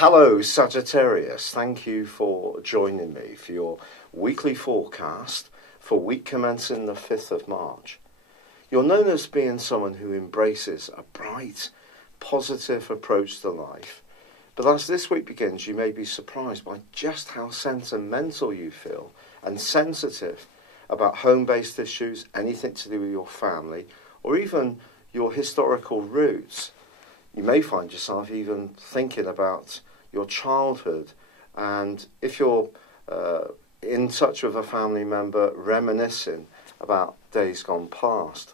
Hello Sagittarius, thank you for joining me for your weekly forecast for week commencing the 5th of March. You're known as being someone who embraces a bright, positive approach to life, but as this week begins you may be surprised by just how sentimental you feel and sensitive about home-based issues, anything to do with your family, or even your historical roots. You may find yourself even thinking about your childhood, and if you're in touch with a family member, reminiscing about days gone past.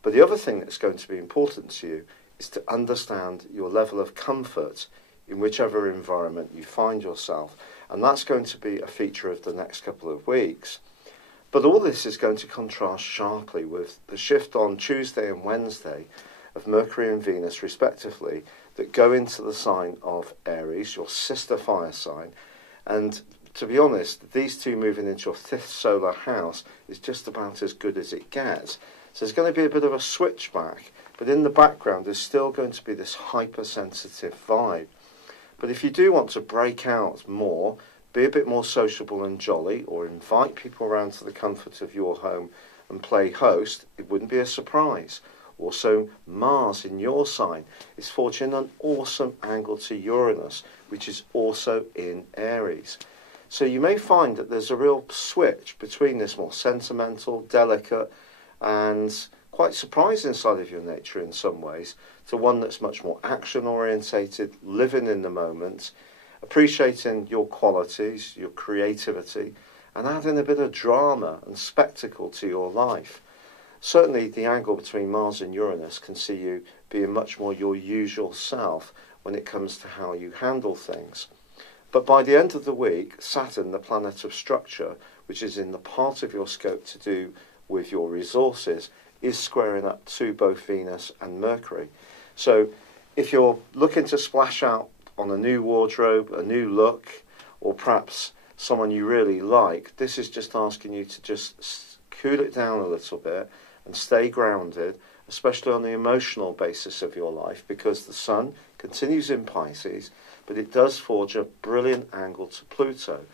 But the other thing that's going to be important to you is to understand your level of comfort in whichever environment you find yourself, and that's going to be a feature of the next couple of weeks. But all this is going to contrast sharply with the shift on Tuesday and Wednesday of Mercury and Venus respectively that go into the sign of Aries, your sister fire sign, and to be honest, these two moving into your 5th solar house is just about as good as it gets. So there's going to be a bit of a switchback, but in the background there's still going to be this hypersensitive vibe. But if you do want to break out more, be a bit more sociable and jolly, or invite people around to the comfort of your home and play host, it wouldn't be a surprise. Also, Mars in your sign is forging an awesome angle to Uranus, which is also in Aries. So you may find that there's a real switch between this more sentimental, delicate, and quite surprising side of your nature in some ways, to one that's much more action-orientated, living in the moment, appreciating your qualities, your creativity, and adding a bit of drama and spectacle to your life. Certainly the angle between Mars and Uranus can see you being much more your usual self when it comes to how you handle things. But by the end of the week, Saturn, the planet of structure, which is in the part of your scope to do with your resources, is squaring up to both Venus and Mercury. So if you're looking to splash out on a new wardrobe, a new look, or perhaps someone you really like, this is just asking you to just cool it down a little bit and stay grounded, especially on the emotional basis of your life, because the Sun continues in Pisces, but it does forge a brilliant angle to Pluto.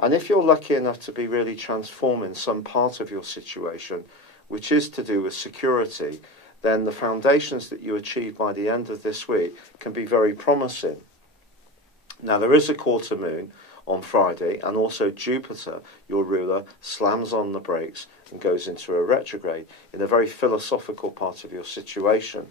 And if you're lucky enough to be really transforming some part of your situation, which is to do with security, then the foundations that you achieve by the end of this week can be very promising. Now, there is a quarter moon on Friday, and also Jupiter, your ruler, slams on the brakes and goes into a retrograde in a very philosophical part of your situation.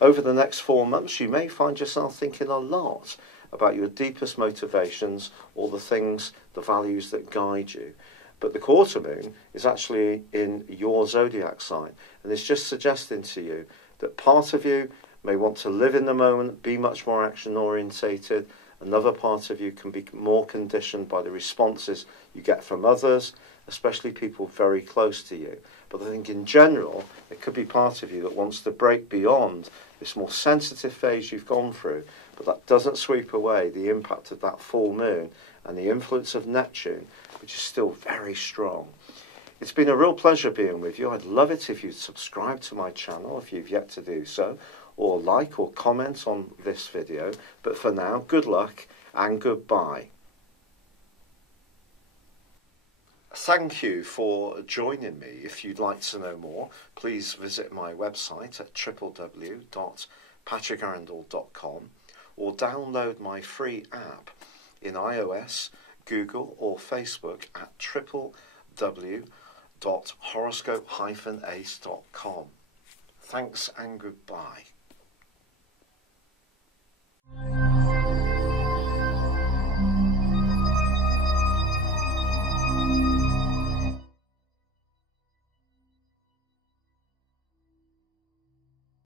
Over the next 4 months, you may find yourself thinking a lot about your deepest motivations, or the things, the values that guide you. But the quarter moon is actually in your zodiac sign, and it's just suggesting to you that part of you may want to live in the moment, be much more action orientated. Another part of you can be more conditioned by the responses you get from others, especially people very close to you. But I think in general, it could be part of you that wants to break beyond this more sensitive phase you've gone through, but that doesn't sweep away the impact of that full moon and the influence of Neptune, which is still very strong. It's been a real pleasure being with you. I'd love it if you'd subscribe to my channel if you've yet to do so, or like or comment on this video. But for now, good luck and goodbye. Thank you for joining me. If you'd like to know more, please visit my website at www.patrickarundell.com, or download my free app in iOS, Google or Facebook at www.horoscope-ace.com. Thanks and goodbye.